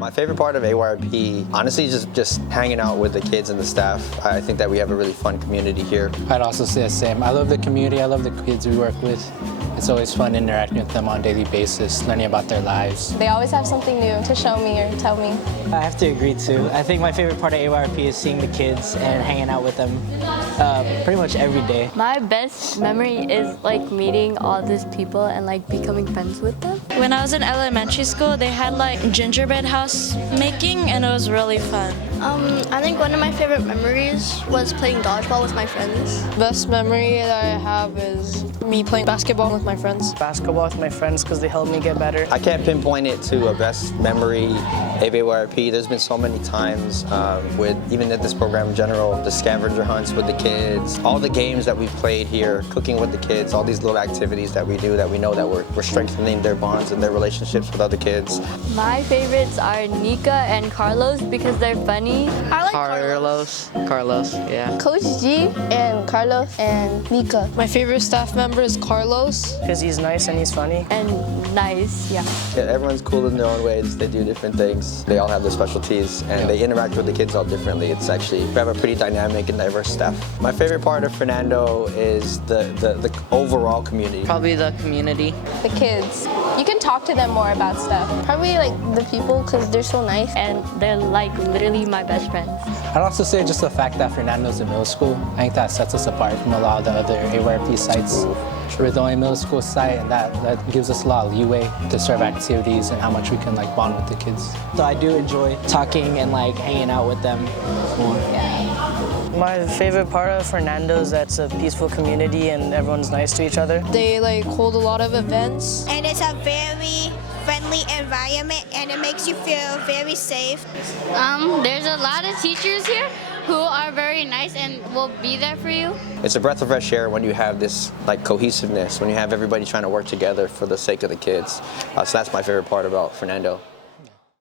My favorite part of AYRP, honestly, just hanging out with the kids and the staff. I think that we have a really fun community here. I'd also say the same. I love the community, I love the kids we work with. It's always fun interacting with them on a daily basis, learning about their lives. They always have something new to show me or tell me. I have to agree too. I think my favorite part of AYRP is seeing the kids and hanging out with them pretty much every day. My best memory is like meeting all these people and like becoming friends with them. When I was in elementary school, they had like gingerbread house making and it was really fun. I think one of my favorite memories was playing dodgeball with my friends. Best memory that I have is me playing basketball with my friends. Basketball with my friends because they helped me get better. I can't pinpoint it to a best memory of AYRP. There's been so many times with, even at this program in general, the scavenger hunts with the kids, all the games that we've played here, cooking with the kids, all these little activities that we do that we know that we're strengthening their bonds and their relationships with other kids. My favorites are Nika and Carlos because they're funny. I like Carlos, yeah. Coach G and Carlos and Nika. My favorite staff member is Carlos. Because he's nice and he's funny. And nice, yeah. Yeah, everyone's cool in their own ways. They do different things. They all have their specialties and they interact with the kids all differently. It's actually, we have a pretty dynamic and diverse staff. My favorite part of Fernando is the overall community. Probably the community. The kids. You can talk to them more about stuff. Probably like the people because they're so nice. And they're like literally my best friends. I'd also say just the fact that Fernando's a middle school. I think that sets us apart from a lot of the other AYRP sites. We're the only middle school site, and that gives us a lot of leeway to serve activities and how much we can like bond with the kids. So I do enjoy talking and like hanging out with them more. My favorite part of Fernando is that it's a peaceful community and everyone's nice to each other. They like hold a lot of events. And it's a very friendly environment and it makes you feel very safe. There's a lot of teachers here who are very nice and will be there for you. It's a breath of fresh air when you have this like cohesiveness, when you have everybody trying to work together for the sake of the kids. So that's my favorite part about Fernando.